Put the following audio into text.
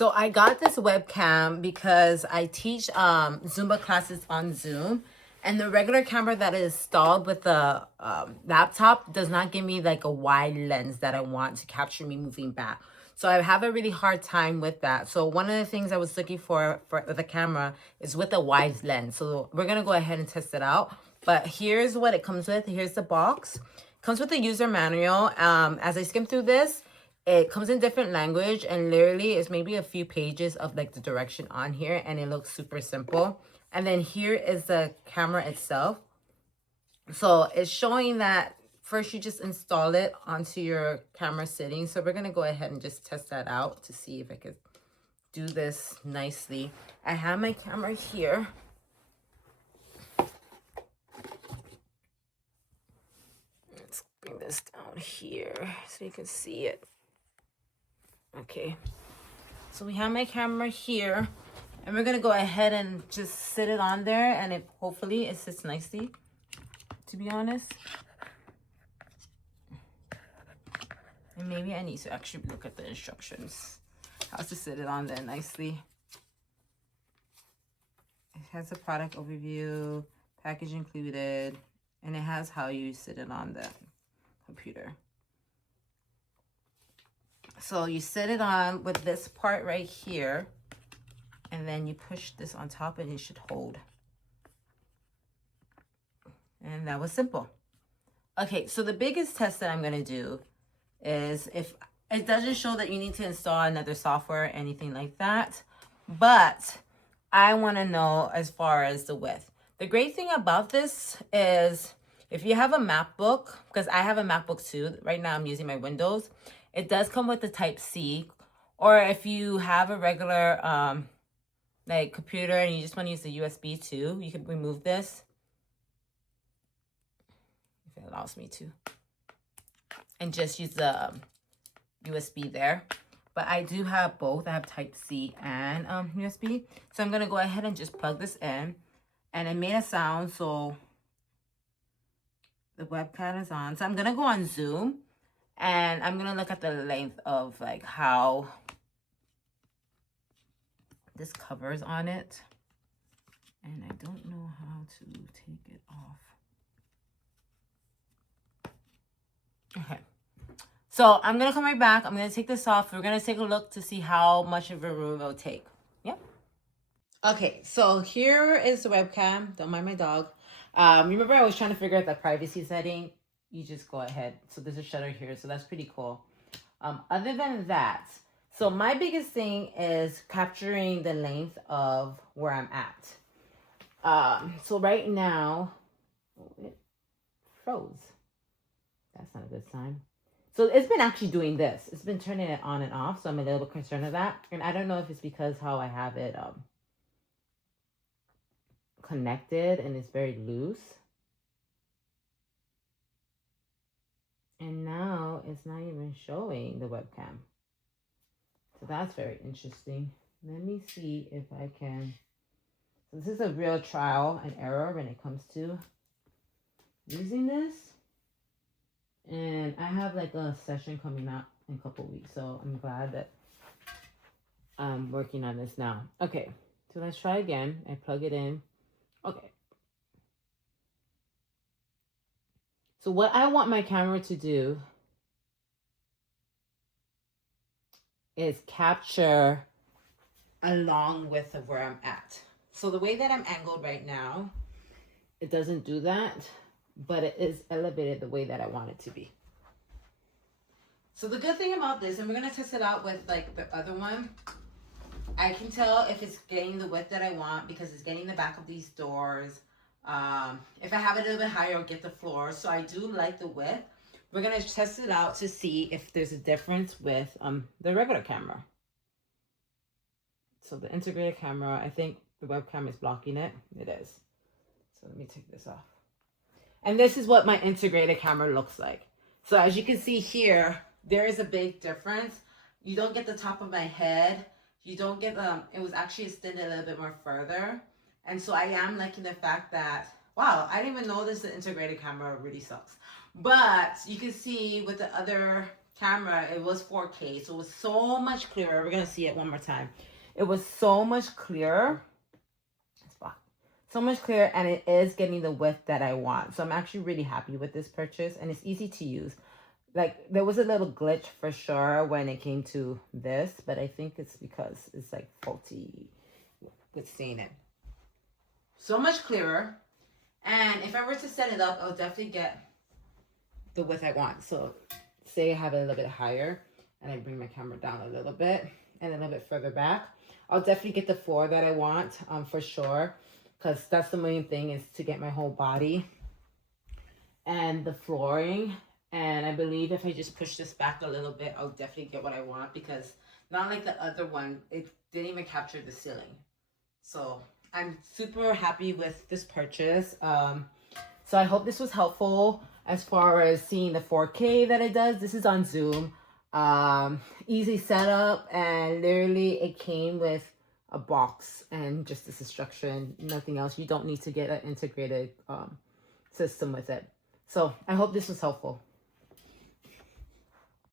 So I got this webcam because I teach Zumba classes on Zoom, and the regular camera that is installed with the laptop does not give me like a wide lens that I want to capture me moving back. So I have a really hard time with that. So one of the things I was looking for the camera is with a wide lens. So we're gonna go ahead and test it out. But here's what it comes with. Here's the box. It comes with a user manual. As I skim through this, it comes in different language, and literally it's maybe a few pages of like the direction on here, and it looks super simple. And then here is the camera itself. So it's showing that first you just install it onto your camera settings. So we're gonna go ahead and just test that out to see if I could do this nicely. I have my camera here. Let's bring this down here so you can see it. Okay, so we have my camera here, and we're gonna go ahead and just sit it on there, and it hopefully it sits nicely, to be honest. And maybe I need to actually look at the instructions, how to sit it on there nicely. It has a product overview, package included, and it has how you sit it on the computer. So you set it on with this part right here, and then you push this on top and it should hold. And that was simple. Okay, so the biggest test that I'm gonna do is, if it doesn't show that you need to install another software or anything like that, but I wanna know as far as the width. The great thing about this is if you have a MacBook, because I have a MacBook too, right now I'm using my Windows, it does come with the Type-C, or if you have a regular like computer and you just want to use the USB too, you can remove this if it allows me to, and just use the USB there. But I do have both. I have Type-C and USB. So I'm gonna go ahead and just plug this in, and it made a sound, so the webcam is on. So I'm gonna go on Zoom, and I'm gonna look at the length of like how this covers on it. And I don't know how to take it off. Okay. So I'm gonna come right back. I'm gonna take this off. We're gonna take a look to see how much of a room it'll take. Yeah. Okay, so here is the webcam. Don't mind my dog. Remember I was trying to figure out the privacy setting. You just go ahead. So there's a shutter here, so that's pretty cool. Other than that, so my biggest thing is capturing the length of where I'm at. So right now, it froze. That's not a good sign. So it's been actually doing this. It's been turning it on and off, so I'm a little bit concerned of that. And I don't know if it's because how I have it connected and it's very loose. And now it's not even showing the webcam. So that's very interesting. Let me see if I can. So this is a real trial and error when it comes to using this. And I have like a session coming up in a couple weeks. So I'm glad that I'm working on this now. Okay, so let's try again. I plug it in. Okay. So what I want my camera to do is capture along with where I'm at. So the way that I'm angled right now, it doesn't do that, but it is elevated the way that I want it to be. So the good thing about this, and we're gonna test it out with like the other one, I can tell if it's getting the width that I want because it's getting the back of these doors. If I have it a little bit higher, I'll get the floor. So I do like the width. We're gonna test it out to see if there's a difference with the regular camera. So the integrated camera, I think the webcam is blocking it. It is. So let me take this off. And this is what my integrated camera looks like. So as you can see here, there is a big difference. You don't get the top of my head. You don't get, it was actually extended a little bit more further. And so I am liking the fact that, wow, I didn't even notice the integrated camera really sucks. But you can see with the other camera, it was 4K, so it was so much clearer. We're gonna see it one more time. It was so much clearer. So much clearer, and it is getting the width that I want. So I'm actually really happy with this purchase, and it's easy to use. Like, there was a little glitch for sure when it came to this, but I think it's because it's like faulty with seeing it. So much clearer. And if I were to set it up, I'll definitely get the width I want. So say I have it a little bit higher and I bring my camera down a little bit and a little bit further back. I'll definitely get the floor that I want for sure, because that's the main thing, is to get my whole body and the flooring. And I believe if I just push this back a little bit, I'll definitely get what I want, because not like the other one, it didn't even capture the ceiling. So I'm super happy with this purchase. So I hope this was helpful as far as seeing the 4K that it does. This is on Zoom. Easy setup, and literally it came with a box and just this instruction, nothing else. You don't need to get an integrated system with it. So I hope this was helpful.